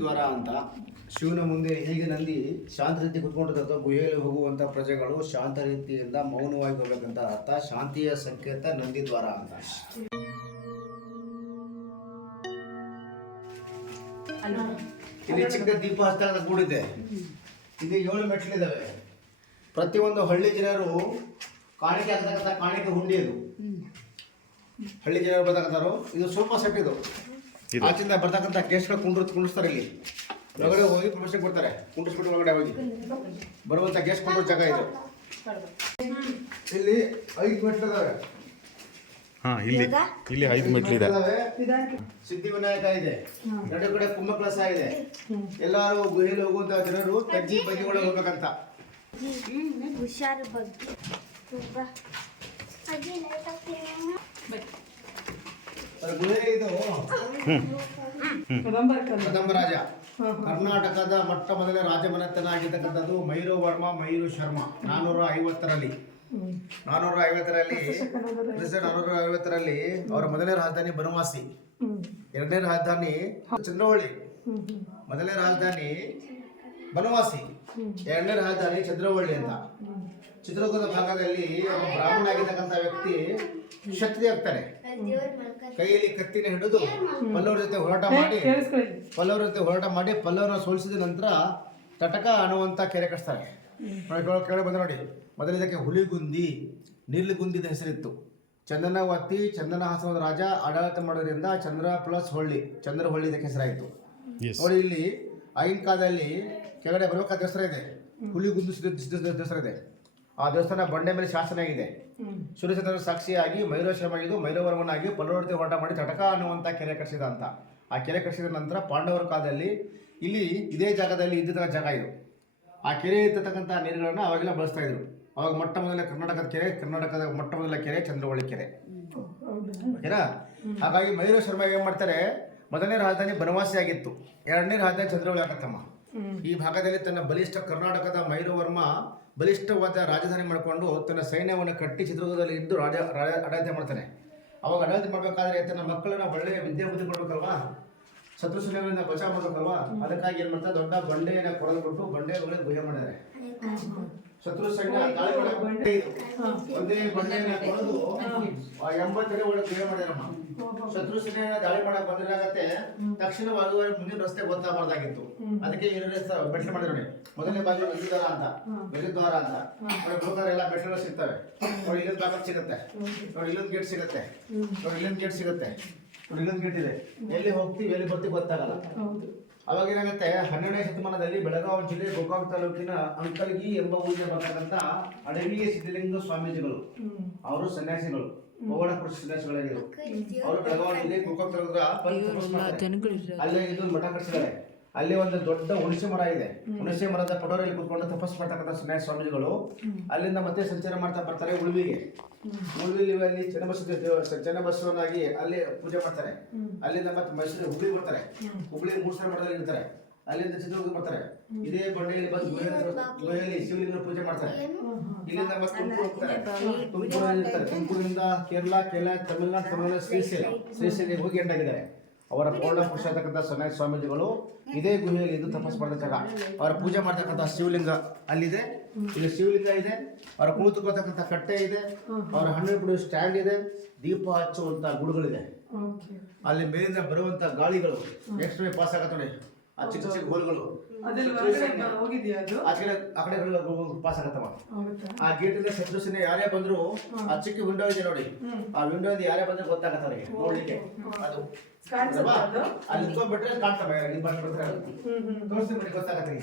ದ್ವಾರ ಅಂತ. ಶಿವನ ಮುಂದೆ ಹೇಗೆ ನಂದಿ ಶಾಂತ ರೀತಿ ಕುತ್ಕೊಂಡಿರ್ತದೋ ಗುಹೆಯಲ್ಲಿ ಹೋಗುವಂತ ಪ್ರಜೆಗಳು ಶಾಂತ ರೀತಿಯಿಂದ ಮೌನವಾಗಿ ಹೋಗಬೇಕಂತ ಅರ್ಥ. ಶಾಂತಿಯ ಸಂಕೇತ ನಂದಿ ದ್ವಾರ ಅಂತ. ಇಲ್ಲಿ ಚಿಕ್ಕ ದೀಪ ಹಸ್ತ ಕೂಡಿದೆ ಇಲ್ಲಿ ಏಳು ಮೆಟ್ಲಿದ್ದಾವೆ ಪ್ರತಿಯೊಂದು ಹಳ್ಳಿ ಜನರು ಕಾಣಿಕೆ ಹಾಕತಕ್ಕಂಥ ಕಾಣಿಕೆ ಹುಂಡಿ ಇದು. ಹಳ್ಳಿ ಜನರು ಬರ್ತಕ್ಕಂಥವ್ರು. ಇದು ಸೋಫಾ ಸೆಟ್ ಇದು. ಆಚಿಂದ ಬರ್ತಕ್ಕಂಥ ಗೆಸ್ಟ್ಗಳು ಕುಂಡ್ರು ಕುಂಡಿಸ್ತಾರೆ ಇಲ್ಲಿ. ಒಳಗಡೆ ಹೋಗಿ ಪ್ರವೇಶ ಕೊಡ್ತಾರೆ. ಕುಂಡಿಸ್ಬಿಟ್ಟು ಒಳಗಡೆ ಹೋಗಿ. ಬರುವಂಥ ಗೆಸ್ಟ್ ಕುಂಡ್ರ ಜಾಗ ಇದು. ಇಲ್ಲಿ ಐದು ಮೆಟ್ಲು ಇದಾವೆ. ಹಾ ಇಲ್ಲಿ ಇಲ್ಲಿ ಐದು ಮೆಟ್ಲು ಇದೆ. ಸಿದ್ಧಿ ವಿನಾಯಕ ಇದೆ. ಎರಡು ಕಡೆ ಕುಂಭಕಲಸ ಇದೆ. ಎಲ್ಲರೂ ಗುಹೆಯಲ್ಲಿ ಹೋಗುವಂತ ಜನರು ತಜ್ಜಿ ಬಗ್ಗಿ ಒಳಗೆ ಹೋಗ್ಬೇಕಂತ. ಹುಷಾರು ಬಗ್ಗೆ. ತುಂಬ ಹಾಗೆ ಲೈಟ್ ಅದ್ರ ಇದು ಕದಂಬ ರಾಜ ಕರ್ನಾಟಕದ ಮೊಟ್ಟ ಮೊದಲ ರಾಜಮನೆತನಾಗಿರ್ತಕ್ಕಂಥದ್ದು ಮಯೂರು ವರ್ಮ ಮಯೂರು ಶರ್ಮಾ. ನಾನೂರ ಐವತ್ತರಲ್ಲಿ. ನಾನೂರ ಐವತ್ತರಲ್ಲಿ ನಾನೂರ ಐವತ್ತರಲ್ಲಿ ಅವರ ಮೊದಲನೇ ರಾಜಧಾನಿ ಬನವಾಸಿ. ಎರಡನೇ ರಾಜಧಾನಿ ಚಂದ್ರವಳ್ಳಿ. ಮೊದಲನೇ ರಾಜಧಾನಿ ಬನವಾಸಿ. ಎರಡನೇ ರಾಜಧಾನಿ ಚಂದ್ರವಳ್ಳಿ ಅಂತ. ಚಿತ್ರದುರ್ಗದ ಭಾಗದಲ್ಲಿ ಒಬ್ಬ ಬ್ರಾಹ್ಮಣ ಆಗಿರ್ತಕ್ಕಂಥ ವ್ಯಕ್ತಿ ಕ್ಷತ್ರಿಯ ಮಲ್ಕ ಕೈಯಲ್ಲಿ ಕತ್ತಿನ ಹಿಡಿದು ಪಲ್ಲವರ ಜೊತೆ ಹೋರಾಟ ಮಾಡಿ ಪಲ್ಲವರ ಜೊತೆ ಹೋರಾಟ ಮಾಡಿ ಪಲ್ಲವರ ಸೋಲಿಸಿದ ನಂತರ ತಟಕ ಅನ್ನುವಂತ ಕೆರೆ ಕಟ್ತಾರೆ ಕೇಳಿ ಬಂದ ನೋಡಿ ಮೊದಲ ಇದಕ್ಕೆ ಹುಲಿಗುಂದಿ ನೀರ್ಲಗುಂದಿದ ಹೆಸರಿತ್ತು ಚಂದನವತಿ ಚಂದನಹಾಸನ ರಾಜ ಆಡಳಿತ ಮಾಡೋದ್ರಿಂದ ಚಂದ್ರ ಪ್ಲಸ್ ಹೊಳ್ಳಿ ಚಂದ್ರ ಹೊಳ್ಳಿ ಇದಕ್ಕೆ ಹೆಸರಾಯಿತು ನೋಡಿ ಇಲ್ಲಿ ಐನ್ ಕಾಲದಲ್ಲಿ ಕೆಳಗಡೆ ಬರಬೇಕಾದ ಹೆಸರ ಇದೆ ಹುಲಿಗುಂದು ಸಿದ್ಧ- ಸಿದ್ಧ ಇದೆ ಆ ದೇವಸ್ಥಾನ ಬಂಡೆ ಮೇಲೆ ಶಾಸನ ಆಗಿದೆ. ಸೂರ್ಯಚಂದ್ರ ಸಾಕ್ಷಿಯಾಗಿ ಮೈರೋಶ್ರಮಾಗಿದ್ದು ಮೈರವರ್ಮನಾಗಿ ಪಲ್ಲವರ್ತಿ ಹೋರಾಟ ಮಾಡಿ ತಟಕ ಅನ್ನುವಂಥ ಕೆರೆ ಕಟ್ಟಿಸಿದ ಅಂತ. ಆ ಕೆರೆ ಕಟ್ಟಿಸಿದ ನಂತರ ಪಾಂಡವರ ಕಾಲದಲ್ಲಿ ಇಲ್ಲಿ ಇದೇ ಜಾಗದಲ್ಲಿ ಇದ್ದ ಜಾಗ ಇದು. ಆ ಕೆರೆ ಇರ್ತಕ್ಕಂಥ ನೀರುಗಳನ್ನ ಅವಾಗೆಲ್ಲ ಬಳಸ್ತಾ ಇದ್ರು. ಅವಾಗ ಮೊಟ್ಟ ಮೊದಲ ಕರ್ನಾಟಕದ ಕೆರೆ ಕರ್ನಾಟಕದ ಮೊಟ್ಟ ಮೊದಲ ಕೆರೆ ಚಂದ್ರವಳ್ಳಿ ಕೆರೆ. ಓಕೆನಾ? ಹಾಗಾಗಿ ಮಯೂರ ಶರ್ಮ ಏನ್ ಮಾಡ್ತಾರೆ? ಮೊದಲನೇ ರಾಜಧಾನಿ ಬನವಾಸಿ ಆಗಿತ್ತು. ಎರಡನೇ ರಾಜಧಾನಿ ಚಂದ್ರವಳ್ಳಿ ಆಗತ್ತಮ್ಮ ಈ ಭಾಗದಲ್ಲಿ ತನ್ನ ಬಲಿಷ್ಠ ಕರ್ನಾಟಕದ ಮೈರವರ್ಮ ಬಲಿಷ್ಠವಾದ ರಾಜಧಾನಿ ಮಾಡಿಕೊಂಡು ತನ್ನ ಸೈನ್ಯವನ್ನು ಕಟ್ಟಿ ಚಿತ್ರದುರ್ಗದಲ್ಲಿ ಇದ್ದು ರಾಜ ಆಡಳಿತ ಮಾಡ್ತಾನೆ. ಅವಾಗ ಆಡಳಿತ ಮಾಡಬೇಕಾದ್ರೆ ತನ್ನ ಮಕ್ಕಳನ್ನ ಒಳ್ಳೆಯ ವಿದ್ಯಾಬುದ್ಧಿ ಕೊಡ್ಬೇಕಲ್ವಾ? ಶತ್ರು ಸೈನ್ಯಗಳಿಂದ ಬಚಾವ್ ಮಾಡಬೇಕಲ್ವಾ? ಅದಕ್ಕಾಗಿ ಏನ್ ಮಾಡ್ತಾರೆ ದೊಡ್ಡ ಬಂಡೆಯನ್ನ ಕೊರೆದುಬಿಟ್ಟು ಬಂಡೆ ಒಳಗೆ ಗುಹೆ ಮಾಡಿದ್ದಾರೆ ಶತ್ರು ಸೈನ್ಯ ಒಂದೇ ಬಂಡೆಯನ್ನ ಕೊಡದು ಆ ಎಂಬತ್ತಡಿ ಒಳಗೆ ಕ್ಲಿಯರ್ ಮಾಡಿದಾರಮ್ಮ. ಶತ್ರು ಸೈನ್ಯ ದಾಳಿ ಮಾಡಕ್ ಬಂದಿರಾಗತ್ತೆ. ತಕ್ಷಣವಾಗಿ ಅವ್ರಿಗೆ ಮುಂದಿನ ರಸ್ತೆ ಗೊತ್ತಾಗಬಾರ್ದಾಗಿತ್ತು. ಅದಕ್ಕೆ ಎರಡು ಮೆಟ್ಲು ಮಾಡಿದ್ರು ನೋಡಿ. ಮೊದಲನೇ ಬಾಗಿಲು ಮೆಲ್ಲಿದ್ವಾರ ಅಂತ. ಮೆಲ್ಲಿದ್ವಾರ ಅಂತ. ನೋಡಿ ಎಲ್ಲ ಮೆಟ್ಲು ಸಿಗ್ತವೆ. ನೋಡಿ ಇಲ್ಲೊಂದು ಬಾಗಿಲು ಸಿಗುತ್ತೆ. ನೋಡಿ ಇಲ್ಲೊಂದು ಗೇಟ್ ಸಿಗುತ್ತೆ. ನೋಡಿ ಇಲ್ಲೊಂದು ಗೇಟ್ ಸಿಗುತ್ತೆ. ನೋಡಿ ಇಲ್ಲೊಂದು ಗೇಟ್ ಇದೆ. ಎಲ್ಲಿ ಹೋಗ್ತೀವಿ ಎಲ್ಲಿ ಬರ್ತೀವಿ ಗೊತ್ತಾಗಲ್ಲ. ಅವಾಗ ಏನಾಗುತ್ತೆ ಹನ್ನೆರಡನೇ ಶತಮಾನದಲ್ಲಿ ಬೆಳಗಾವಿ ಜಿಲ್ಲೆ ಗೋಕಾಕ್ ತಾಲೂಕಿನ ಅಂಕಲ್ಗಿ ಎಂಬ ಊರಿಗೆ ಬರ್ತಕ್ಕಂಥ ಅಡವಿಗೆ ಸಿದ್ಧಲಿಂಗ ಸ್ವಾಮೀಜಿಗಳು. ಅವರು ಸನ್ಯಾಸಿಗಳು. ಪೌಡ ಪುರುಷ ಸನ್ಯಾಸಿಗಳಾಗಿದ್ರು ಅವರು ಬೆಳಗಾವಿ ಜಿಲ್ಲೆ ಗೋಕಾಕ್ ತಾಲೂಕಿನ ಬಂದು ತಪಸ್ ಮಾಡ್ತಾರೆ. ಅಲ್ಲೇ ಇದು ಮಠ ಕಟ್ಟಿಸಿದ್ದಾರೆ ಅಲ್ಲಿ ಒಂದು ದೊಡ್ಡ ಹುಣಸೆ ಮರ ಇದೆ. ಹುಣಸೆ ಮರದ ಪಟೋರಲ್ಲಿ ಕುತ್ಕೊಂಡು ತಪಸ್ ಮಾಡ್ತಕ್ಕಂಥ ಸನ್ಯಾಸ ಸ್ವಾಮೀಜಿಗಳು. ಅಲ್ಲಿಂದ ಮತ್ತೆ ಸಂಚಾರ ಮಾಡ್ತಾ ಬರ್ತಾರೆ ಉಳುವಿಗೆ. ಉಳುವಿಲಿ ಅಲ್ಲಿ ಚನ್ನಬಸವ ಚೆನ್ನಬಸವನಾಗಿ ಚನ್ನಬಸವನಾಗಿ ಅಲ್ಲಿ ಪೂಜೆ ಮಾಡ್ತಾರೆ. ಅಲ್ಲಿಂದ ಮತ್ತೆ ಮೈಸೂರು ಹುಬ್ಳಿ ಬರ್ತಾರೆ. ಹುಬ್ಳಿ ಮೂರು ಸಾವಿರ ಮಠದಲ್ಲಿ ಇರ್ತಾರೆ. ಅಲ್ಲಿಂದ ಚಿತ್ರದುರ್ಗ ಬರ್ತಾರೆ. ಇದೇ ಬಂಡೆಯಲ್ಲಿ ಬಂದು ಗುಹೆಯಲ್ಲಿ- ಶಿವಲಿಂಗ ಪೂಜೆ ಮಾಡ್ತಾರೆ. ಇಲ್ಲಿಂದ ಮತ್ತೆ ತುಮಕೂರು ಹೋಗ್ತಾರೆ. ತುಮಕೂರಲ್ಲಿ ಇರ್ತಾರೆ ತುಮಕೂರಿನಿಂದ ಕೇರಳ ಕೇರಳ ತಮಿಳುನಾಡು ತಮಿಳುನಾಡು ಶ್ರೀಶೈಲ ಶ್ರೀಶೈಲಿಗೆ ಹೋಗಿ ಎಂಟಾಗಿದ್ದಾರೆ ಅವರ ಪೂರ್ಣ ಪುರುಷ ಇರ್ತಕ್ಕಂಥ ಸ್ವಾಮಿಗಳು ಸ್ವಾಮೀಜಿಗಳು ಇದೇ ಗುಹೆಯಲ್ಲಿ ಇದು ತಪಸ್ ಮಾಡಿದ ಜಾಗ ಅವರ ಪೂಜೆ ಮಾಡ್ತಕ್ಕಂಥ ಶಿವಲಿಂಗ ಅಲ್ಲಿದೆ. ಇಲ್ಲಿ ಶಿವಲಿಂಗ ಇದೆ. ಅವರ ಕುಳಿತುಕೊಳ್ತಕ್ಕಂಥ ಕಟ್ಟೆ ಇದೆ. ಅವರ ಹಣ್ಣು ಬಿಡುವ ಸ್ಟ್ಯಾಂಡ್ ಇದೆ. ದೀಪ ಹಚ್ಚುವಂತ ಗುಡುಗಳಿದೆ ಅಲ್ಲಿ ಮೇಲಿಂದ ಬರುವಂತ ಗಾಳಿಗಳು ನೆಕ್ಸ್ಟ್ ವೇ ಪಾಸ್ ಆಗತ್ತೆ ನೋಡಿ. ಆ ಚಿಕ್ಕ ಚಿಕ್ಕ ಗೋಲ್ಗಳು ಹೋಗಿದ್ಯಾ ಅದು? ಆ ಕಡೆ ಆ ಕಡೆ ಪಾಸ್ ಆಗತ್ತಮ್ಮ ಆ ಗೇಟ್ ಇಂದ ಶತ್ರು ಸೇನೆ ಯಾರೇ ಬಂದ್ರು ಆ ಚಿಕ್ಕ ವಿಂಡೋ ಇದೆ ನೋಡಿ. ಆ ವಿಂಡೋ ಇಂದ ಯಾರೇ ಬಂದ್ರೆ ಗೊತ್ತಾಗತ್ತ ಅವ್ರಿಗೆ ನೋಡ್ಲಿಕ್ಕೆ. ಅದು? ಅಲ್ಲಿ ನಿಂತ್ಕೊಂಡ್ಬಿಟ್ರೆ ಕಾಣ್ತವೆ ಇಲ್ಲಿ ಬಂದು ತೋರಿಸ್ತೀನಿ ಗೊತ್ತಾಗತ್ತೆ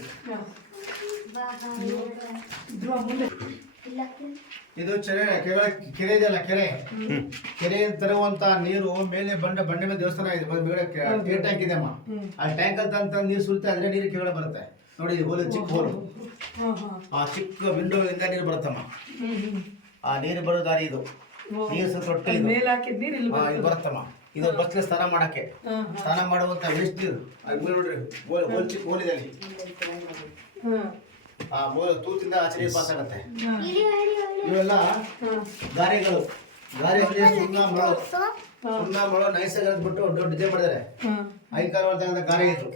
ಇದು ಕೆರೆ ಕೆರೆ ಕೆರೆ ಇದೆಯಲ್ಲ ಕೆರೆ. ಕೆರೆ ತರುವಂತ ನೀರು ಮೇಲೆ ಬಂಡೆ ಬಂಡೆ ಮೇಲೆ ದೇವಸ್ಥಾನ ಇದೆ. ನೀರ್ ಟ್ಯಾಂಕ್ ಇದೆ ಅಮ್ಮ. ಆ ಟ್ಯಾಂಕ್ ಅಂತ ನೀರು ಸುರಿತಾ ಇದ್ರೆ ನೀರು ಕೆಳಗಡೆ ಬರುತ್ತೆ. ನೋಡಿ ಹೋಲು ಚಿಕ್ಕ ಹೋಲು. ಆ ಚಿಕ್ಕ ವಿಂಡೋ ಇಂದ ನೀರು ಬರುತ್ತಮ್ಮ. ಆ ನೀರು ಬರೋ ದಾರಿ ಇದು. ನೀರು ಸ್ವಲ್ಪ ತೊಟ್ಟೆ ಇದು. ಬರುತ್ತಮ್ಮ. ಇದು ಬಸ್ಗೆ ಸ್ನಾನ ಮಾಡಕ್ಕೆ. ಸ್ನಾನ ಮಾಡುವಂತ ವೇಸ್ಟ್ ನೀರು? ಅಲ್ಲಿ ಮೇಲೆ ನೋಡ್ರಿ. ಹೋಲ್ ಚಿಕ್ಕ ಹೋಲ್ ಇದೆ ಅಲ್ಲಿ. ಆ ಹೋಲ್ ತೂತಿಂದ ಆಚೆ ನೀರು ಪಾಸ್ ಆಗತ್ತೆ ಇವೆಲ್ಲ ಗಾರೆಗಳು. ಗಾರೆ ಅಂದ್ರೆ ಸುಣ್ಣ ಮರಳು ಸುಣ್ಣ ಮಾಡೋ ನೈಸರ್ಗ ಬಿಟ್ಟು ದೊಡ್ಡ ಡಿಸೈನ್ ಮಾಡಿದ್ದಾರೆ ಹಾಂ. ಐಕಾರ ಮಾಡ್ತಕ್ಕಂಥ ಗಾರೆ ಇದು.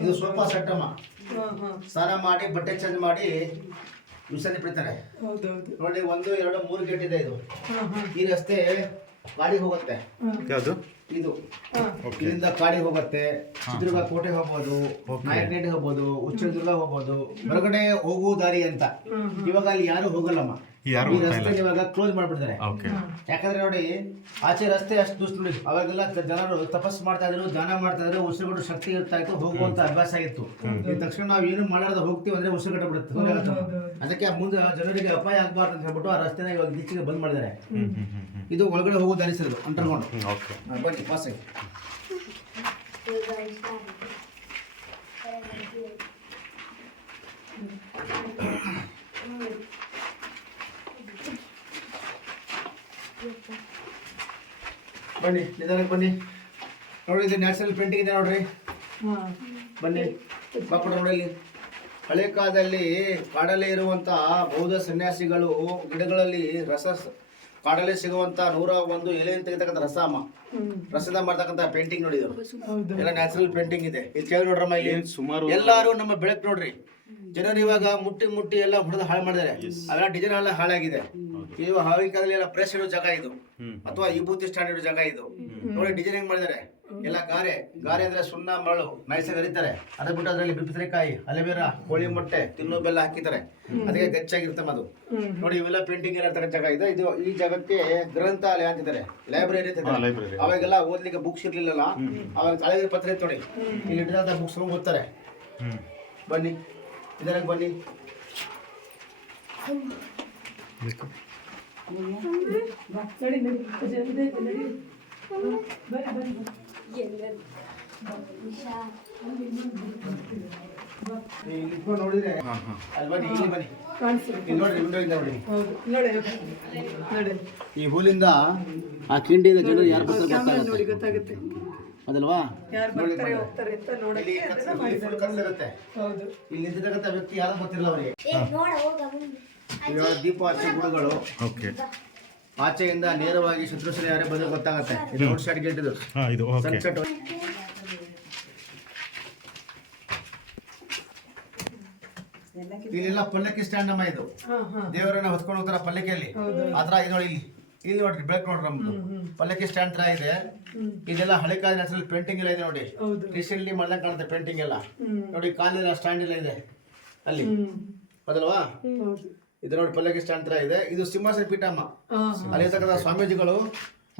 ಇದು ಸೋಫಾ ಸೆಟ್ ಅಮ್ಮ ಹಾಂ ಹಾಂ. ಸ್ನಾನ ಮಾಡಿ ಬಟ್ಟೆ ಚೇಂಜ್ ಮಾಡಿ ವಿಸರ್ಜನೆ ಬಿಡ್ತಾರೆ. ನೋಡಿ ಒಂದು ಎರಡು ಮೂರು ಗೇಟ್ ಇದೆ ಇದು. ಈ ರಸ್ತೆ ಗಾಡಿಗೆ ಹೋಗುತ್ತೆ. ಯಾವುದು? ಇದು. ಇದರಿಂದ ಇಲ್ಲಿಂದ ಕಾಡಿಗೆ ಹೋಗುತ್ತೆ. ಚಿತ್ರದುರ್ಗ ಕೋಟೆಗೆ ಹೋಗ್ಬೋದು ನಾಯಕನಹಳ್ಳಿಗೆ ಹೋಗ್ಬೋದು ಉಚ್ಚಲದುರ್ಗ ಹೋಗ್ಬೋದು ಹೊರಗಡೆ ಹೋಗುವ ದಾರಿ ಅಂತ. ಇವಾಗ ಅಲ್ಲಿ ಯಾರು ಹೋಗಲ್ಲಮ್ಮ. ಯಾರು ಈ ಹೋಗ್ತಾ ರಸ್ತೆ ಇವಾಗ ಕ್ಲೋಸ್ ಮಾಡ್ಬಿಡ್ತಾರೆ. ಓಕೆ ಯಾಕಂದ್ರೆ ನೋಡಿ ಆಚೆ ರಸ್ತೆ ಅಷ್ಟು ದುಷ್ಟ ನೋಡಿ ಅವಾಗೆಲ್ಲ ಜನರು ತಪಸ್ಸು ಮಾಡ್ತಾ ಇದ್ರು ದಾನ ಮಾಡ್ತಾ ಇದ್ರು ಉಸಿರುಗಟ್ಟು ಶಕ್ತಿ ಇರ್ತಾ ಇತ್ತು ಹೋಗುವಂತ ಅಭ್ಯಾಸ ಆಗಿತ್ತು. ಈ ತಕ್ಷಣ ನಾವು ಏನು ಮಾಡಾರ್ದ ಹೋಗ್ತೀವಿ ಅಂದ್ರೆ ಉಸಿರುಗಟ್ಟ ಬಿಡುತ್ತೆ. ಅದಕ್ಕೆ ಮುಂದೆ ಜನರಿಗೆ ಅಪಾಯ ಆಗ್ಬಾರ್ದು ಅಂತ ಹೇಳ್ಬಿಟ್ಟು ಆ ರಸ್ತೆನ ಇವಾಗ ಗೀಚಿಗೆ ಬಂದ್ ಮಾಡಿದ್ದಾರೆ. ಇದು ಒಳಗಡೆ ಹೋಗೋ ದಾರಿ ಸರ್ ಓಕೆ ಬನ್ನಿ ಪಾಸ್ ಆಗಿ. Thank ಇಷ್ಟ ಬನ್ನಿ ನಿಧಾನಕ್ಕೆ ಬನ್ನಿ. ನೋಡಿ ಇದು ನ್ಯಾಚುರಲ್ ಪೇಂಟಿಂಗ್ ಇದೆ ನೋಡ್ರಿ. ಹಾಂ. ಬನ್ನಿ ಬಾಪುಟ ನೋಡಿ ಇಲ್ಲಿ ಹಳೆ ಕಾಲದಲ್ಲಿ ಕಾಡಲ್ಲೇ ಇರುವಂತ ಬೌದ್ಧ ಸನ್ಯಾಸಿಗಳು ಗಿಡಗಳಲ್ಲಿ ರಸ ಕಾಡಲೆ ಸಿಗುವಂತ ನೂರ ಒಂದು ಎಲೆಯನ್ನು ತೆಗಿತಕ್ಕಂಥ ರಸ ಅಮ್ಮ ರಸದ ಮಾಡ್ತಕ್ಕಂಥ ಪೇಂಟಿಂಗ್ ನೋಡಿದ್ರು. ಎಲ್ಲ ನ್ಯಾಚುರಲ್ ಪೇಂಟಿಂಗ್ ಇದೆ. ಇದು ಕೇಳಿ ನೋಡ್ರಮ್ಮ ಇಲ್ಲಿ. ಸುಮಾರು ಎಲ್ಲಾರು ನಮ್ಮ ಬೆಳಕು ನೋಡ್ರಿ. ಜನರು ಇವಾಗ ಮುಟ್ಟಿ ಮುಟ್ಟಿ ಎಲ್ಲ ಹೊಡೆದು ಹಾಳು ಮಾಡಿದ್ದಾರೆ. ಅವೆಲ್ಲ ಡಿಸೈನ್ ಎಲ್ಲ ಹಾಳಾಗಿದೆ. ಇವಾಗ ಹಾವಿನ ಕಾಲದಲ್ಲಿ ಎಲ್ಲ ಪ್ರೆಸ್ ಇಡೋ ಜಾಗ ಇದು. ಅಥವಾ ವಿಭೂತಿ ಸ್ಟ್ಯಾಂಡ್ ಇಡೋ ಜಾಗ ಇದು. ನೋಡಿ ಡಿಸೈನಿಂಗ್ ಹೆಂಗ್ ಮಾಡಿದ್ದಾರೆ? ಎಲ್ಲ ಗಾರೆ. ಗಾರೆ ಅಂದ್ರೆ ಸುಣ್ಣ ಮರಳು ನೈಸಾಗಿ ಹರಿತಾರೆ. ಅದ್ರ ಬಿಟ್ಟು ಅದ್ರಲ್ಲಿ ಬಿಪಿಸರಿಕಾಯಿ ಅಲೆಬೇರ ಕೋಳಿ ಮೊಟ್ಟೆ ತಿನ್ನೋ ಬೆಲ್ಲ ಹಾಕಿದ್ದಾರೆ. ಅದಕ್ಕೆ ಗಚ್ಚಾಗಿರ್ತಮ್ಮ ಅದು ನೋಡಿ ಇವೆಲ್ಲ ಪೇಂಟಿಂಗ್ ಇರತಕ್ಕಂಥ ಜಾಗ ಇದೆ. ಇದು ಈ ಜಾಗಕ್ಕೆ ಗ್ರಂಥಾಲಯ ಅಂತಿದ್ದಾರೆ. ಲೈಬ್ರರಿ ಅಂತಿದ್ದಾರೆ. ಅವಾಗೆಲ್ಲ ಓದ್ಲಿಕ್ಕೆ ಬುಕ್ಸ್ ಇರ್ಲಿಲ್ಲಲ್ಲ? ಅವಾಗ ಕಾಲೇಜ್ ಪತ್ರ ಇತ್ತು ನೋಡಿ ಇಲ್ಲಿ ಹಿಡಿದಂತ ಬುಕ್ಸ್ ಓದ್ತಾರೆ. ಬನ್ನಿ. ಇದರಾಗ ಬನ್ನಿ. ನೋಡಿದ್ರೆ ಅಲ್ಲಿ ಬನ್ನಿ ಇಲ್ಲಿ ಬನ್ನಿ. ಈ ಹೂಲಿಂದ ಆ ಕಿಂಡಿದ ಜನರು ಯಾರು ಬರ್ತಾರೆ ಗೊತ್ತಾಗುತ್ತೆ. ಅದಲ್ವಾ? ಯಾರು ಬರ್ತಾರೆ ಹೋಗ್ತಾರೆ ಅಂತ ನೋಡಕ್ಕೆ ಅದನ್ನ ಮಾಡಿದ್ದಾರೆ. ಕತ್ಲಿರುತ್ತೆ ಹೌದು. ಇಲ್ಲಿ ನಿಂತಿರ್ತಕ್ಕಂಥ ವ್ಯಕ್ತಿ ಯಾರು ಗೊತ್ತಿಲ್ಲ ಅವರಿಗೆ. ಇವಾಗ ದೀಪ ಹಚ್ಚಿ ಗುಡುಗಳು ಓಕೆ ಆಚೆಯಿಂದ ನೇರವಾಗಿ ಶತ್ರುಸೇನೆ ಯಾರೇ ಬಂದ್ರೆ ಗೊತ್ತಾಗುತ್ತೆ. ಇದು ಔಟ್ ಸೈಡ್ ಗೇಟ್ ಇದು. ಹಾಂ ಇದು ಓಕೆ ಸನ್ಸೆಟ್ ಇಲ್ಲೆಲ್ಲ ಪಲ್ಲಕ್ಕಿ ಸ್ಟ್ಯಾಂಡ್ ಅಮ್ಮ ಇದು. ಹಾಂ ಹಾಂ. ದೇವರನ್ನ ಹೊತ್ಕೊಂಡು ಹೋಗ್ತಾರ ಪಲ್ಲಕ್ಕಿಯಲ್ಲಿ. ಆ ಥರ ಇದು ನೋಡಿ ಇಲ್ಲಿ. ಇಲ್ಲಿ ನೋಡ್ರಿ ಬೆಳಕು ನೋಡ್ರಿ ನಮ್ದು. ಪಲ್ಲಕ್ಕಿ ಸ್ಟ್ಯಾಂಡ್ ತರ ಇದೆ. ಇದೆಲ್ಲ ಹಳೆ ಕಾಲದ ಹೆಸರಲ್ಲಿ ಪೇಂಟಿಂಗ್ ಎಲ್ಲ ಇದೆ ನೋಡಿ. ರೀಸೆಂಟ್ಲಿ ಮಾಡ್ದಂಗೆ ಕಾಣುತ್ತೆ ಪೇಂಟಿಂಗ್ ಎಲ್ಲ. ನೋಡಿ ಕಾಲಿನ ಸ್ಟ್ಯಾಂಡ್ ಎಲ್ಲ ಇದೆ. ಅಲ್ಲಿ. ಅದಲ್ವಾ ಹೌದಲ್ವಾ ಇದು ನೋಡಿ ಪಲ್ಲಕ್ಕಿ ಸ್ಟ್ಯಾಂಡ್ ತರ ಇದೆ. ಇದು ಸಿಂಹಾಸನ ಪೀಠಮ್ಮ. ಹಾಂ. ಅಲ್ಲಿ ಇರ್ತಕ್ಕಂಥ ಸ್ವಾಮೀಜಿಗಳು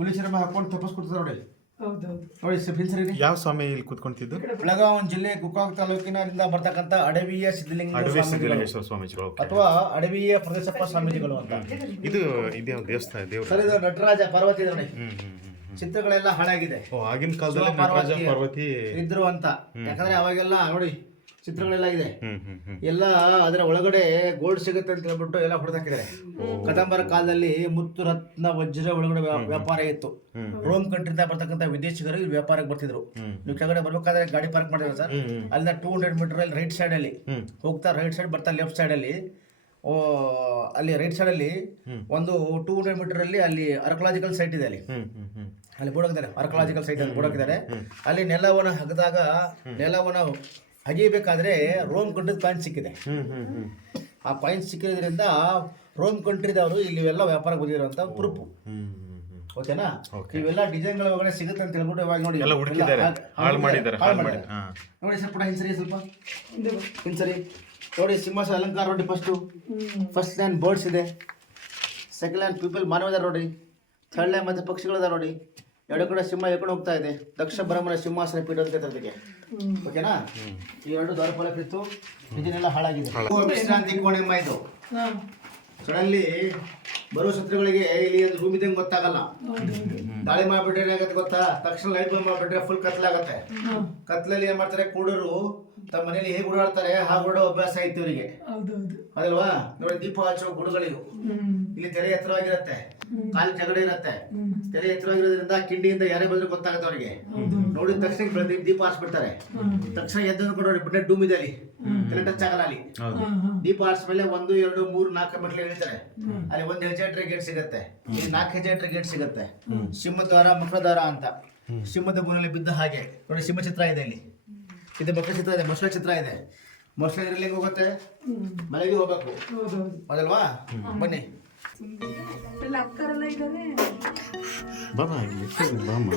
ಹುಲಿ ಚರ್ಮ ಹಾಕೊಂಡು ತಪಸ್ ಕೊಡ್ತಾರೆ ನೋಡಿ ನೋಡಿ ಯಾವ ಸ್ವಾಮಿ ಇಲ್ಲಿ ಕುತ್ಕೊಂತಿದ್ದು? ಬೆಳಗಾವಿ ಜಿಲ್ಲೆ ಗುಕಾಕ್ ತಾಲೂಕಿನಿಂದ ಬರ್ತಕ್ಕಂಥ ಅಡವಿಯ ಸಿದ್ಧಲಿಂಗ ಅಡವಿ ಸ್ವಾಮೀಜಿಗಳು. ಅಥವಾ ಅಡವಿಯ ಪ್ರದೇಶಪ್ಪ ಸ್ವಾಮೀಜಿಗಳು ಅಂತ. ಇದು ಇದ್ಯಾವ ದೇವಸ್ಥಾನ ದೇವರು? ಸರ್ ಇದು ನಟರಾಜ ಪಾರ್ವತಿ ಇದೆ ನೋಡಿ. ಚಿತ್ರಗಳೆಲ್ಲ ಹಾಳಾಗಿದೆ. ಓ ಆಗಿನ ಕಾಲದಲ್ಲಿ ನಟರಾಜ ಪಾರ್ವತಿ ಪಾರ್ವತಿ ಇದ್ರು ಅಂತ ಯಾಕಂದ್ರೆ ಅವಾಗೆಲ್ಲ ನೋಡಿ ಚಿತ್ರಗಳೆಲ್ಲ ಇದೆ. ಹ್ಮ್ ಹ್ಮ್ ಹ್ಮ್. ಎಲ್ಲ ಅದರ ಒಳಗಡೆ ಗೋಲ್ಡ್ ಸಿಗುತ್ತೆ ಅಂತ ಹೇಳ್ಬಿಟ್ಟು ಎಲ್ಲ ಹೊಡೆದಾಕಿದ್ದಾರೆ. ಕದಂಬರ ಕಾಲದಲ್ಲಿ ಮುತ್ತು ರತ್ನ ವಜ್ರ ಒಳಗಡೆ ವ್ಯಾ- ವ್ಯಾಪಾರ ಇತ್ತು. ರೋಮ್ ಕಂಟ್ರಿಂದ ಬರ್ತಕ್ಕಂಥ ವಿದೇಶಿಗರು ಇಲ್ಲಿ ವ್ಯಾಪಾರಕ್ಕೆ ಬರ್ತಿದ್ರು. ನೀವು ಕೆಳಗಡೆ ಬರ್ಬೇಕಾದ್ರೆ ಗಾಡಿ ಪಾರ್ಕ್ ಮಾಡಿದ್ರೆ ಸರ್. ಅಲ್ಲಿಂದ ಟೂ ಹಂಡ್ರೆಡ್ ಮೀಟರ್ ಅಲ್ಲಿ ರೈಟ್ ಸೈಡ್ ಅಲ್ಲಿ ಹೋಗ್ತಾ ರೈಟ್ ಸೈಡ್ ಬರ್ತಾ ಲೆಫ್ಟ್ ಸೈಡ್ ಅಲ್ಲಿ ಓ ಅಲ್ಲಿ ರೈಟ್ ಸೈಡ್ ಅಲ್ಲಿ ಒಂದು ಟೂ ಹಂಡ್ರೆಡ್ ಮೀಟರ್ ಅಲ್ಲಿ ಅಲ್ಲಿ ಆರ್ಕಲಾಜಿಕಲ್ ಸೈಟ್ ಇದೆ ಅಲ್ಲಿ. ಹ್ಮ್ ಹ್ಮ್ ಹ್ಮ್. ಅಲ್ಲಿ ಬುಡಕಿದ್ದಾರೆ. ಆರ್ಕಲಾಜಿಕಲ್ ಸೈಟ್ ಅಲ್ಲಿ ಬುಡಕಿದ್ದಾರೆ. ಅಲ್ಲಿ ನೆಲವನ್ನು ಹಗದಾಗ ನೆಲವನ್ನು ಅಗಿಬೇಕಾದ್ರೆ ರೋಮ್ ಕಂಟ್ರಿದ ಪಾಯಿಂಟ್ ಸಿಕ್ಕಿದೆ. ಆ ಪಾಯಿಂಟ್ ಸಿಕ್ಕಿರೋದ್ರಿಂದ ರೋಮ್ ಕಂಟ್ರಿದವರು ಇಲ್ಲಿ ಇವೆಲ್ಲ ವ್ಯಾಪಾರಕ್ಕೆ ಬಂದಿರುವಂತ ಪ್ರೂಫ್. ಓಕೆನಾ. ಇವೆಲ್ಲ ಡಿಸೈನ್ಗಳ ಒಳಗಡೆ ಸಿಗುತ್ತೆ ಅಂತ ಹೇಳ್ಬಿಟ್ಟು ಇವಾಗ ನೋಡಿ. ಎಲ್ಲ ಹುಡುಕಿದ್ದಾರೆ. ಹಾಳ್- ಮಾಡಿದ್ದಾರೆ ಹಾಳು ಮಾಡಿ ಮಾಡಿದ್ದಾರೆ. ನೋಡಿ ಸರ್ ಸ್ವಲ್ಪ ಹಿಂಸರಿ ಸ್ವಲ್ಪ. ಇದು ಹಿಂಸರಿ. ನೋಡಿ ಸಿಂಹಾಸನ ಅಲಂಕಾರ ನೋಡಿ ಫಸ್ಟು ಫಸ್ಟ್ ಲೈನ್ ಬರ್ಡ್ಸ್ ಇದೆ. ಸೆಕೆಂಡ್ ಲೈನ್ ಪೀಪಲ್ ಮಾನವ ನೋಡಿ. ಲೈನ್ ಮತ್ತೆ ಪಕ್ಷಿಗಳದ ನೋಡಿ. ಎರಡು ಕಡೆ ಸಿಂಹ ಎಕೊಂಡು ಹೋಗ್ತಾ ಇದೆ. ದಕ್ಷ ಬ್ರಹ್ಮನ ಸಿಂಹಾಸನ ಪೀಠ ಅಂತ ಅದಕ್ಕೆ ಓಕೆನಾ? ಈ ಎರಡು ದ್ವಾರಪಾಲಕರಿತ್ತು ಇದನ್ನೆಲ್ಲ ಹಾಳಾಗಿದೆ. ವಿಶ್ರಾಂತಿ ಕೋಣೆಮ್ಮ ಇದು. ಸಡನ್ಲಿ ಬರೋ ಶತ್ರುಗಳಿಗೆ ಇಲ್ಲಿ ಒಂದು ರೂಮ್ ಇದ್ದಂಗೆ ಗೊತ್ತಾಗಲ್ಲ. ದಾಳಿ ಮಾಡ್ಬಿಟ್ರೆ ಏನಾಗತ್ತೆ ಗೊತ್ತಾ? ತಕ್ಷಣ ಲೈಟ್ ಬಂದ್ ಮಾಡ್ಬಿಟ್ರೆ ಫುಲ್ ಕತ್ಲಾಗತ್ತೆ. ಕತ್ಲಲ್ಲಿ ಏನ್ ಮಾಡ್ತಾರೆ? ಕೂಡರು ತಮ್ಮ ಮನೇಲಿ ಹೇಗೆ ಓಡಾಡ್ತಾರೆ ಹಾಗೆ ಓಡೋ ಅಭ್ಯಾಸ ಐತಿ ಇವರಿಗೆ. ಹೌದೌದು. ಅದಲ್ವಾ? ನೋಡಿ ದೀಪ ಹಚ್ಚೋ ಗುಡುಗಳಿವು. ಇಲ್ಲಿ ತೆರೆ ಎತ್ತರವಾಗಿರುತ್ತೆ ಕಾಲು ಕೆಳಗಡೆ ಇರುತ್ತೆ. ತೆರೆ ಎತ್ತರವಾಗಿರೋದ್ರಿಂದ ಕಿಂಡಿಯಿಂದ ಯಾರೇ ಬಂದ್ರೆ ಗೊತ್ತಾಗುತ್ತೆ ಅವರಿಗೆ. ನೋಡಿದ ತಕ್ಷಣ ದೀಪ ಹಚ್ಬಿಡ್ತಾರೆ. ತಕ್ಷಣ ಎದ್ದು ಕೂಡ ನೋಡಿ ಬಿಟ್ಟೆ ಡೂಮ್ ಇದೆ ಅಲ್ಲಿ. ತಲೆ ಟಚ್ ಆಗಲ್ಲ ಅಲ್ಲಿ. ಮೇಲೆ ದೀಪ ಆರಿಸ್ಮೇಲೆ ಒಂದು ಎರಡು ಮೂರು ನಾಲ್ಕು ಮೆಟ್ಲು ಇಳಿತಾರೆ ಅಲ್ಲಿ ಒಂದು ಹೆಜ್ಜೆ ಇಟ್ಟರೆ ಗೇಟ್ ಸಿಗುತ್ತೆ. ಇಲ್ಲಿ ನಾಲ್ಕು ಹೆಜ್ಜೆ ಇಟ್ಟರೆ ಗೇಟ್ ಸಿಗುತ್ತೆ. ಸಿಂಹದ್ವಾರ ಮುಖದ್ವಾರ ಅಂತ. ಸಿಂಹದ ಬೋನಲ್ಲಿ ಬಿದ್ದ ಹಾಗೆ. ನೋಡಿ ಸಿಂಹ ಚಿತ್ರ ಇದೆ ಇಲ್ಲಿ ಇದು ಮಕ್ಕಳ ಚಿತ್ರ ಇದೆ ಮೊಸಳೆ ಚಿತ್ರ ಇದೆ. ಮೊಸಳೆ ಇರಲಿಂಗ್ ಹೆಂಗ್ ಹೋಗುತ್ತೆ? ಮನೆಗೆ ಹೋಗ್ಬೇಕು. ಹೌದಲ್ವಾ? ಬನ್ನಿ. ಅಕ್ಕರೆಲ್ಲ ಇದ್ದಾರೆ. ಬಾ. ಬಾ ಇಲ್ಲಿ ಬಾಮ್ಮ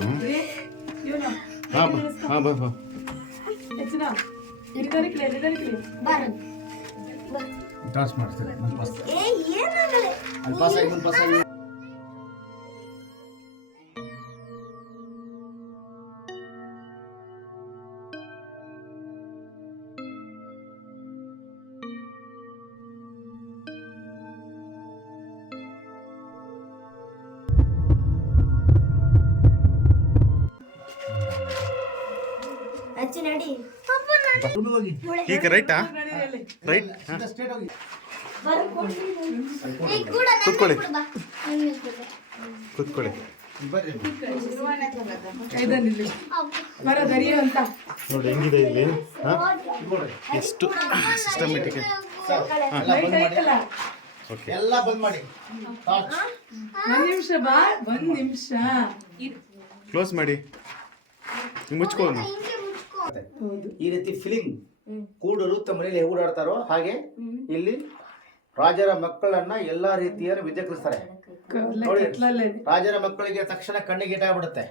ಅಚ್ಚು ನಡಿ. ಹೋಗಿ. ಈಗ ರೈಟಾ? ರೈಟ್. ಕೂತ್ಕೊಳ್ಳಿ. ಅಂತ. ನೋಡಿ ಹೆಂಗಿದೆ ಇಲ್ಲಿ? ಹಾ? ಎಷ್ಟು ಸಿಸ್ಟಮೆಟಿಕ್ ಎಲ್ಲ ಬಂದ್ ಮಾಡಿ. ಓಕೆ. ಎಲ್ಲ ಬಂದ್ ಮಾಡಿ. ಟಾರ್ಚ್ ಒಂದ್ ನಿಮಿಷ ಬಾ ಒಂದ್ ನಿಮಿಷ. ಕ್ಲೋಸ್ ಮಾಡಿ. ಹಿಂಗ್ ಹೌದು. ಈ ರೀತಿ ಫಿಲಿಂಗ್ ಕೂಡಲು ತಮ್ಮ ಮನೆಯಲ್ಲಿ ಓಡಾಡ್ತಾರೋ ಹಾಗೆ ಇಲ್ಲಿ ರಾಜರ ಮಕ್ಕಳನ್ನ ಎಲ್ಲಾ ರೀತಿಯ ವಿದ್ಯೆ ಕಲಿಸ್ತಾರೆ ನೋಡಿ. ರಾಜರ ಮಕ್ಕಳಿಗೆ ತಕ್ಷಣ ಕಣ್ಣಿಗೆ ಏಟಾಗ್ಬಿಡುತ್ತೆ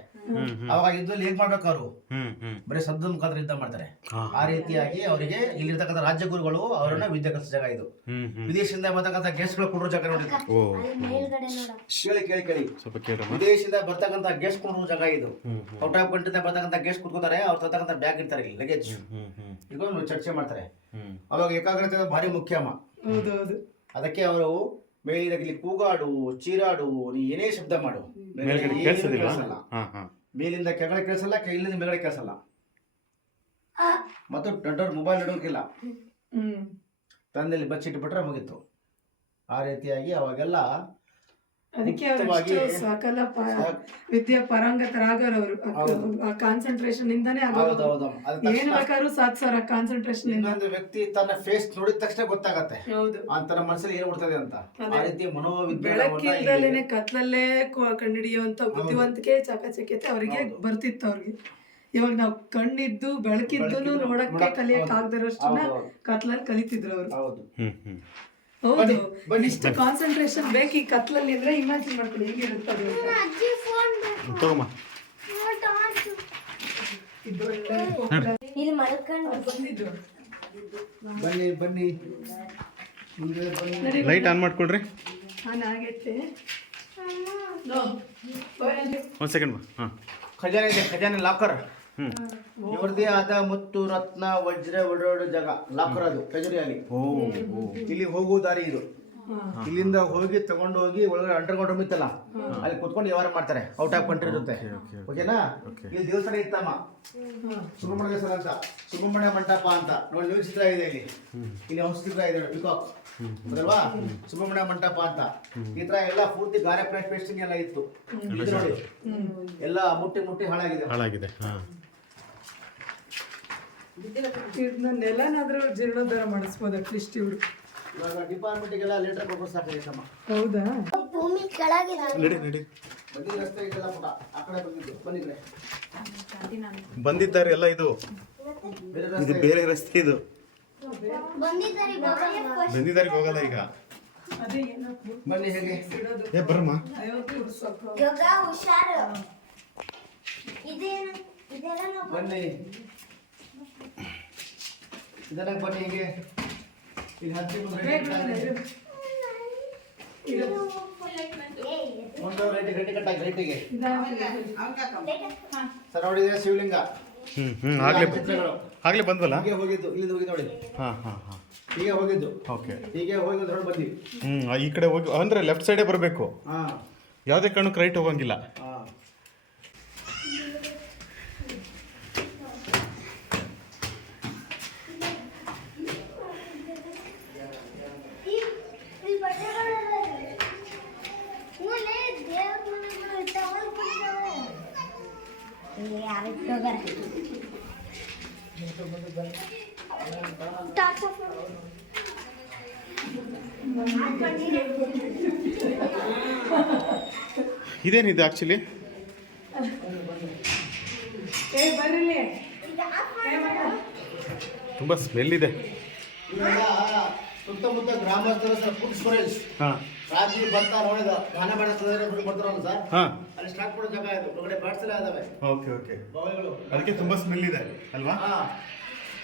ಅವಾಗ ಯುದ್ಧದಲ್ಲಿ ಏನ್ ಮಾಡ್ಬೇಕು ಅವರು? ಹ್ಮ್ ಹ್ಮ್. ಬರೀ ಸದ್ದು ಮುಖಾಂತರ ಯುದ್ಧ ಮಾಡ್ತಾರೆ. ಹಾ. ಆ ರೀತಿಯಾಗಿ ಅವರಿಗೆ ಇಲ್ಲಿರ್ತಕ್ಕಂಥ ರಾಜ್ಯ ಗುರುಗಳು ಅವರನ್ನ ವಿದ್ಯೆ ಕಲಿಸೋ ಜಾಗ ಇದು. ಹ್ಮ್ ಹ್ಮ್. ವಿದೇಶದಿಂದ ಬರ್ತಕ್ಕಂಥ ಗೆಸ್ಟ್ಗಳು ಕೊಡೋ ಜಾಗ ನೋಡಿ. ಓ ಅಲ್ಲಿ ಮೇಲ್ಗಡೆ ನೋಡ. ಕೇಳಿ ಕೇಳಿ ಕೇಳಿ. ಸ್ವಲ್ಪ ಕೇಳಮ್ಮ. ವಿದೇಶದಿಂದ ಬರ್ತಕ್ಕಂಥ ಗೆಸ್ಟ್ ಕೊಡೋ ಜಾಗ ಇದು. ಹ್ಮ್ ಔಟ್ ಆಫ್ ಕಂಟ್ರಿ ಬರ್ತಕ್ಕಂಥ ಗೆಸ್ಟ್ ಕುತ್ಕೋತಾರೆ ಅವ್ರು ತರ್ತಕ್ಕಂಥ ಬ್ಯಾಗ್ ಇರ್ತಾರೆ ಇಲ್ಲಿ ಲಗೇಜ್ ಹ್ಮ್ ಹ್ಮ್ ಈಗ ಚರ್ಚೆ ಮಾಡ್ತಾರೆ. ಹ್ಮ್. ಅವಾಗ ಏಕಾಗ್ರತೆ ಭಾರಿ ಮುಖ್ಯ ಅಮ್ಮ ಹೌದೌದು. ಅದಕ್ಕೆ ಅವರು ಮೇಲಿರಲಿ ಕೂಗಾಡು ಚೀರಾಡು ನೀ ಏನೇ ಶಬ್ದ ಮಾಡು ಮೇಲ್ಗಡೆ ಏನು ಕೇಳಿಸೋದಿಲ್ಲ ಹಾ ಹಾ. ಮೇಲಿಂದ ಕೆಳಗಡೆ ಕೇಳಿಸಲ್ಲ ಕೈಲಿಂದ ಮೇಲ್ಗಡೆ ಕೇಳಿಸಲ್ಲ ಮತ್ತು ದೊಡ್ಡವ್ರ ಮೊಬೈಲ್ ಇಡೋಕಿಲ್ಲ ಹ್ಮ್. ತಂದೆಯಲ್ಲಿ ಬಚ್ಚಿಟ್ಬಿಟ್ರೆ ಮುಗೀತು. ಆ ರೀತಿಯಾಗಿ ಅವಾಗೆಲ್ಲ ಅದಕ್ಕೆ ಅವ್ರು ಸಕಲ ವಿದ್ಯಾ ಪಾರಂಗತರಾಗರ್ ಅವರು. ಆ ಕಾನ್ಸಂಟ್ರೇಷನ್ ಇಂದಾನೇ ಆಗೋದು. ಏನ್ ಬೇಕಾದ್ರು ಸಾಧಿಸಾರ ಕಾನ್ಸಂಟ್ರೇಷನ್ ಇಂದ. ಇನ್ನೊಂದು ವ್ಯಕ್ತಿ ತನ್ನ ಫೇಸ್ ನೋಡಿದ ತಕ್ಷಣ ಗೊತ್ತಾಗತ್ತೆ. ಹೌದು. ಆ ತನ್ನ ಮನಸ್ಸಲ್ಲಿ ಏನ್ ಬಿಡ್ತದೆ ಅಂತ. ಆ ರೀತಿ ಬೆಳಕಿಲ್ದಲೇನೆ ಕತ್ಲಲ್ಲೇ ಕಂಡಿಡಿಯುವಂತ ಬುದ್ಧಿವಂತಿಕೆ ಚಾಕಚಕ್ಯತೆ ಅವರಿಗೆ ಬರ್ತಿತ್ತು ಅವ್ರಿಗೆ. ಇವಾಗ ನಾವು ಕಣ್ಣಿದ್ದು ಬೆಳಕಿದ್ದು ನೋಡಕ್ಕೆ ನೋಡಕ್- ಕಲಿಯಕ್. ಆಗದಿರೋಷ್ಟನ್ನ. ಕತ್ಲಲ್ಲಿ ಕಲಿತಿದ್ರು ಅವರು. ಹೌದು. ಇಷ್ಟು ಕಾನ್ಸಂಟ್ರೇಷನ್ ಬೇಕು ಈ ಕತ್ಲಲ್ಲಿ ಇದ್ರೆ ಇಮ್ಯಾಜಿನ್ ಮಾಡ್ಕೊಳ್ಳಿ ಹೇಗಿರುತ್ತೆ ಅದು ಅಂತ. ಅಜ್ಜಿ ಫೋನ್ ಬೇಕು. ತಗೋಮ್ಮ ಟಾರ್ಚ್ ಇದು ಒಳ್ಳೆ ಇಲ್ಲಿ ಮಲ್ಕೊಂಡು ಬಂದಿದ್ದು. ಬನ್ನಿ ಬನ್ನಿ. ಮುಂದೆ ಬನ್ನಿ. ನಡಿ ಲೈಟ್ ಆನ್ ಮಾಡ್ಕೊಳ್ರಿ. ನಾನು ಆಗೈತೆ. ನೋ ಒಂದ್ ಸೆಕೆಂಡ್ ಬಾ ಹಾ. ಖಜಾನೆ ಇದೆ ಖಜಾನೆ ಲಾಕರ್ ಇವ್ರದೇ ಆದ ಮುತ್ತು ರತ್ನ ವಜ್ರ ಓಡಾಡೋ ಜಾಗ ಲಾಕರ್ ಅದು ಓ ಇಲ್ಲಿ ಹೋಗುವ ದಾರಿ ಇದು. ಇಲ್ಲಿಂದ ಹೋಗಿ ತಗೊಂಡು ಹೋಗಿ ಒಳಗಡೆ ಅಂಡರ್ಗ್ರೌಂಡ್ ರೂಮ್ ಇತ್ತಲ್ಲ ಅಲ್ಲಿ ಕುತ್ಕೊಂಡು ವ್ಯವಹಾರ ಮಾಡ್ತಾರೆ ಔಟ್ ಆಫ್ ಕಂಟ್ರಿ ಇರುತ್ತೆ. okay, ಓಕೆನಾ. ಇಲ್ಲಿ ದೇವಸ್ಥಾನ ಇತ್ತಮ್ಮ. ಸುಬ್ರಹ್ಮಣ್ಯ ದೇವಸ್ಥಾನ ಅಂತ. ಸುಬ್ರಹ್ಮಣ್ಯ ಮಂಟಪ ಅಂತ. ನೋಡಿ ನೀವು ಚಿತ್ರ ಇದೆ ಇಲ್ಲಿ. ಇಲ್ಲಿ ಹೊಸ ಚಿತ್ರ ಇದೆ ಪಿಕಾಕ್ ಸುಬ್ರಹ್ಮಣ್ಯ ಮಂಟಪ ಅಂತ. ಈ ತರ ಎಲ್ಲ ಪೂರ್ತಿ ಗಾರೆ ಪ್ಲೇಸ್ ಪೇಸ್ಟಿಂಗ್ ಎಲ್ಲ ಇತ್ತು. ನೋಡಿ. ಎಲ್ಲ ಮುಟ್ಟಿ ಮುಟ್ಟಿ ಹಾಳಾಗಿದೆ. ಹಾಳಾಗಿದೆ ಇದನ್ನ ನೆಲನಾದ್ರೂ ಜೀರ್ಣೋದ್ಧಾರ ಮಾಡಿಸ್ಬೋದು ಅಟ್ಲೀಸ್ಟ್ ಇವ್ರು. ಇವಾಗ ಡಿಪಾರ್ಟ್ಮೆಂಟ್ಗೆಲ್ಲ ಲೆಟರ್ ಕೊಟ್ಟು ಸಾಕಾಗೈತಮ್ಮ ಹೌದಾ? ಭೂಮಿ ಕೆಳಗಿದೆ ನಡಿ ನಡಿ. ಬದಿ ರಸ್ತೆ ಇದೆಲ್ಲ ಪುಟ ಆ ಕಡೆ ಬಂದಿದ್ದು. ಬನ್ನಿ ಕಡೆ ಬಂದಿದ್ದಾರೆ ಎಲ್ಲ ಇದು. ಬೇರೆ ಇದು ರಸ್ತೆ ಬೇರೆ ರಸ್ತೆ ಇದು. ಬಂದಿದ್ದಾರೆ ಹೋಗಲ್ಲ ಈಗ. ಬನ್ನಿ ಹೇಗೆ? ಏ ಬರಮ್ಮ ಬನ್ನಿ. ಇದನ್ನ ಬನ್ನಿ ಹೀಗೆ ಇಲ್ಲಿ ಹತ್ತಿ ಒಂದು ರೈಟ್ ಗಂಟೆ ಕಟ್ಟಾಗಿ ರೈಟಿಗೆ. ಸರ್ ನೋಡಿ ಶಿವಲಿಂಗ. ಹ್ಮ್ ಹ್ಮ್ ಆಗ್ಲೇ ಚಿತ್ರಗಳು. ಆಗ್ಲೇ ಬಂದ್ವಲ್ಲ ಹೀಗೆ ಹೋಗಿದ್ದು ಇಲ್ಲಿ ಹೋಗಿ ನೋಡಿ. ಹಾ ಹಾ ಹಾ. ಹೀಗೆ ಹೋಗಿದ್ದು. ಓಕೆ. ಹೀಗೆ ಹೋಗಿ ಬಂದ್ವಿ. ಹ್ಞೂ ಈ ಕಡೆ ಹೋಗಿ ಅಂದ್ರೆ ಲೆಫ್ಟ್ ಸೈಡೇ ಬರಬೇಕು. ಹಾ. ಯಾವುದೇ ಕಾರಣಕ್ಕೆ ರೈಟ್ ಹೋಗಂಗಿಲ್ಲ. ಹಾ ಈ ಬಟ್ಟೆಗಳೆಲ್ಲ ಮೂಲೆ ದೇವ್ರ ಮನೆಗಳು ಇರ್ತಾವಲ್ಲ ಕುಂತಾವೆ. ಏ ಯಾರು ಇಟ್ಟೋಗಾರ ಟಾಟಾ ಇದೇನಿದೆ ಆ್ಯಕ್ಚುಲಿ ತುಂಬಾ ಸ್ಮೆಲ್ ಇದೆ. ಸುತ್ತಮುತ್ತ ಗ್ರಾಮಸ್ಥರ ಸರ್ ಫುಡ್ ಸ್ಟೋರೇಜ್ ಹಾಂ. ರಾತ್ರಿ ಭತ್ತ ನೋಡಿದ ಗಾನ ಮಾಡಿಸ್ತದೆ ಬರ್ತಾರಲ್ಲ ಸರ್ ಹಾಂ. ಅಲ್ಲಿ ಸ್ಟಾಕ್ ಮಾಡೋ ಜಾಗ ಇದು ಒಳಗಡೆ ಬ್ಯಾಟ್ಸ್ ಎಲ್ಲ ಇದಾವೆ. Okay okay. ಬಾವಿಗಳು ಅದಕ್ಕೆ ತುಂಬಾ ಸ್ಮೆಲ್ ಇದೆ ಅಲ್ವಾ? ಹಾ.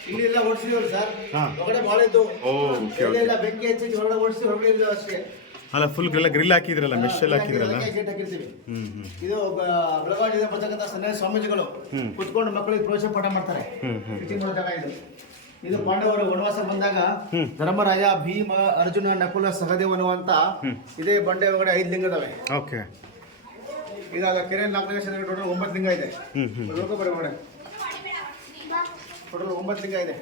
ಇಲ್ಲಿ ಎಲ್ಲ ಓಡಿಸಿದೀವಿ ಸರ್ ಹಾ. ಒಳಗಡೆ ಬಾಳ ಇದ್ದು. ಓ, okay, okay. ಎಲ್ಲ ಬೆಂಕಿ ಹಚ್ಚಿ ಹೊರಗಡೆ ಓಡಿಸಿ ಹೊರಗಡೆ ಅಷ್ಟೇ. ಅಲ್ಲ ಫುಲ್ ಎಲ್ಲ ಗ್ರಿಲ್ ಹಾಕಿದ್ರಲ್ಲ ಮೆಶ್ ಎಲ್ಲ ಹಾಕಿದ್ರಲ್ಲ? ಗೇಟ್ ಹಾಕಿರ್ತೀವಿ. ಇದು ಬೆಳಗಾವಿಯಿಂದ ಬರ್ತಕ್ಕಂಥ ಸನ್ಯಾಸ ಸ್ವಾಮೀಜಿಗಳು. ಕುತ್ಕೊಂಡು ಮಕ್ಕಳಿಗೆ ಪ್ರೋತ್ಸಾಹ ಪಾಠ ಮಾಡ್ತಾರೆ. ಹ್ಮ್, ಹ್ಮ್. ಜಾಗ ಇದು. ಇದು ಪಾಂಡವರು ವನವಾಸ ಬಂದಾಗ. ಧರ್ಮರಾಯ ಭೀಮ ಅರ್ಜುನ ನಕುಲ ಸಹದೇವನು ಅಂತ ಇದೇ ಬಂಡೆ ಒಳಗಡೆ ಐದು ಲಿಂಗದವೆ ಓಕೆ. ಇದಾಗ ಕೆರೆ ನಾಲ್ಕು ಟೋಟಲ್ ಒಂಬತ್ತು ಲಿಂಗ ಇದೆ. ಟೋಟಲ್ ಒಂಬತ್ತು ಲಿಂಗ ಇದೆ.